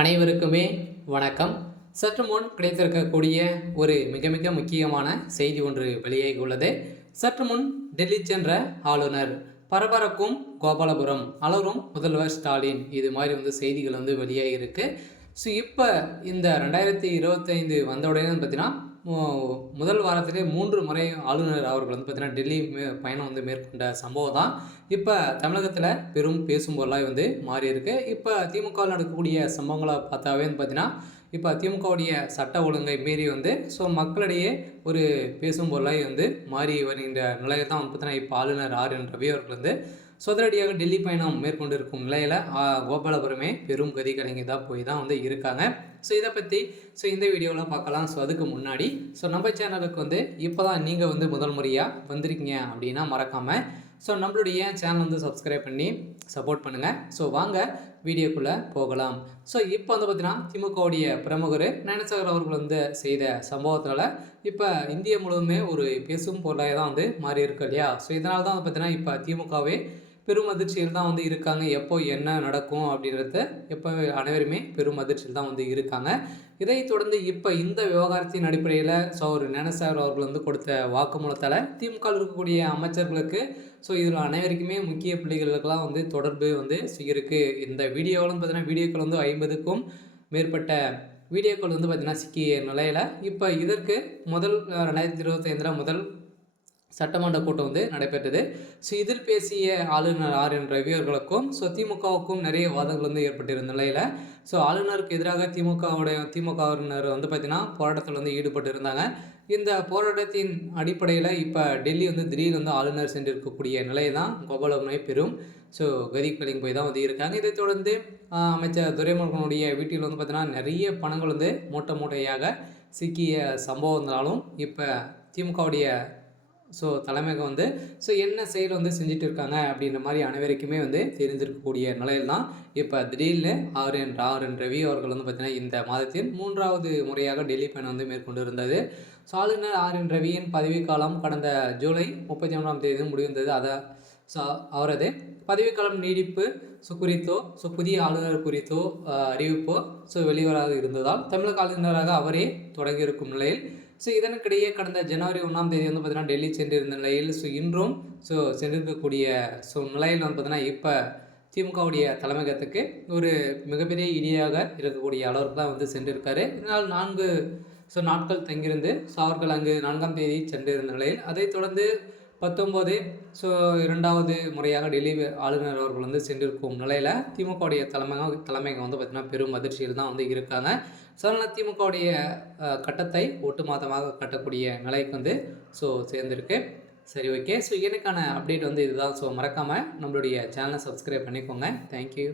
அனைவருக்குமே வணக்கம். சற்று முன் கிடைத்திருக்கக்கூடிய ஒரு மிக மிக முக்கியமான செய்தி ஒன்று வெளியாகி உள்ளது. சற்று முன் டெல்லி சென்ற ஆளுநர், பரபரக்கும் கோபாலபுரம், அலரும் முதல்வர் ஸ்டாலின், இது மாதிரி செய்திகள் வெளியாகி இருக்கு. ஸோ இப்போ இந்த 2025 வந்த உடனே பார்த்தீங்கன்னா முதல் வாரத்திலே 3 முறை ஆளுநர் அவர்கள் பார்த்தீங்கன்னா டெல்லி பயணம் மேற்கொண்ட சம்பவம் தான் இப்போ தமிழகத்தில் பெரும் பேசும் பொருளாக மாறி இருக்கு. இப்போ திமுகவில் நடக்கக்கூடிய சம்பவங்களை பார்த்தாவே பார்த்தீங்கன்னா இப்போ திமுகவுடைய சட்ட ஒழுங்கை மீறி ஸோ மக்களிடையே ஒரு பேசும் பொருளாக மாறி வருகின்ற நிலையை தான் பார்த்தீங்கன்னா இப்போ ஆளுநர் RN ரவி அவர்கள் சொதரடியாக டெல்லி பயணம் மேற்கொண்டிருக்கும் நிலையில் கோபாலபுரமே பெரும் கதி கலங்கி தான் போய் தான் இருக்காங்க. ஸோ இதை பற்றி இந்த வீடியோவில் பார்க்கலாம். ஸோ அதுக்கு முன்னாடி நம்ம சேனலுக்கு இப்போ தான் நீங்கள் முதல் முறையாக வந்திருக்கீங்க அப்படின்னா மறக்காமல் நம்மளுடைய சேனல் சப்ஸ்கிரைப் பண்ணி சப்போர்ட் பண்ணுங்கள். ஸோ வாங்க வீடியோக்குள்ளே போகலாம். ஸோ இப்போ பார்த்தீங்கன்னா திமுகவுடைய பிரமுகர் ஞானசேகர் அவர்கள் செய்த சம்பவத்தால் இப்போ இந்தியா முழுவதுமே ஒரு பேசும் பொருளாக தான் மாறி இருக்கு இல்லையா. ஸோ இதனால தான் பார்த்தீங்கன்னா இப்போ திமுகவே பெரும் அதிர்ச்சியில் தான் இருக்காங்க. எப்போ என்ன நடக்கும் அப்படின்றத எப்போ அனைவருமே பெரும் அதிர்ச்சியில் தான் இருக்காங்க. இதைத் தொடர்ந்து இப்போ இந்த விவகாரத்தின் அடிப்படையில் ஒரு ஞானசேகர் அவர்கள் கொடுத்த வாக்குமூலத்தால் திமுக இருக்கக்கூடிய அமைச்சர்களுக்கு இதில் அனைவருக்குமே முக்கிய புள்ளிகளுக்கெல்லாம் தொடர்பு இருக்குது. இந்த வீடியோவில் பார்த்தீங்கன்னா வீடியோக்கள் 50க்கும் மேற்பட்ட வீடியோக்கள் பார்த்தீங்கன்னா சிக்கிய நிலையில் இப்போ இதற்கு முதல் 2025 முதல் சட்டமன்ற கூட்டம் நடைபெற்றது. ஸோ இதில் பேசிய ஆளுநர் RN ரவி அவர்களுக்கும் திமுகவுக்கும் நிறைய வாதங்கள் ஏற்பட்டிருந்த நிலையில் ஆளுநருக்கு எதிராக திமுகவினர் பார்த்திங்கன்னா போராட்டத்தில் ஈடுபட்டு இருந்தாங்க. இந்த போராட்டத்தின் அடிப்படையில் இப்போ டெல்லி திடீர் ஆளுநர் சென்றிருக்கக்கூடிய நிலையை தான் கோபாலபுரமே பெரும் கதி கலிங் போய் தான் இருக்காங்க. இதைத் தொடர்ந்து அமைச்சர் துரைமுருகனுடைய வீட்டில் பார்த்திங்கன்னா நிறைய பணங்கள் மூட்டை மூட்டையாக சிக்கிய சம்பவங்களாலும் இப்போ திமுகவுடைய தலைமையகம் என்ன செயல் செஞ்சுட்டு இருக்காங்க அப்படின்ற மாதிரி அனைவருக்குமே தெரிந்திருக்கக்கூடிய நிலையில் தான் இப்போ திடீர்னு RN ரவி அவர்கள் பார்த்தீங்கன்னா இந்த மாதத்தின் 3வது முறையாக டெல்லி பயணம் மேற்கொண்டு இருந்தது. ஆளுநர் RN ரவியின் பதவிக்காலம் கடந்த ஜூலை 31ஆம் தேதி முடிந்தது. அதை அவரது பதவிக்காலம் நீடிப்பு குறித்தோ புதிய ஆளுநர் குறித்தோ அறிவிப்போ வெளிவராது இருந்ததால் தமிழக ஆளுநராக அவரே தொடங்கியிருக்கும் நிலையில் இதனுக்கிடையே கடந்த ஜனவரி 1ஆம் தேதி பார்த்தீங்கன்னா டெல்லி சென்றிருந்த நிலையில் இன்றும் சென்றிருக்கக்கூடிய நிலையில் பார்த்தீங்கன்னா இப்போ திமுகவுடைய தலைமையகத்துக்கு ஒரு மிகப்பெரிய இடியாக இருக்கக்கூடிய அளவுக்கு தான் சென்றிருக்காரு. இதனால் 4 நாட்கள் தங்கியிருந்து அவர்கள் அங்கு 4ஆம் தேதி சென்றிருந்த நிலையில் அதைத் தொடர்ந்து 19 2வது முறையாக டெல்லி ஆளுநர் அவர்கள் சென்றிருக்கும் நிலையில் திமுகவுடைய தலைமையகம் பார்த்தீங்கன்னா பெரும் அதிர்ச்சியில் தான் இருக்காங்க. அதனால் திமுகவுடைய கட்டத்தை ஒட்டுமொத்தமாக கட்டக்கூடிய நிலைக்கு சேர்ந்திருக்கு. சரி, ஓகே. எனக்கான அப்டேட் இதுதான். மறக்காமல் நம்மளுடைய சேனலை சப்ஸ்கிரைப் பண்ணிக்கோங்க. தேங்க்யூ.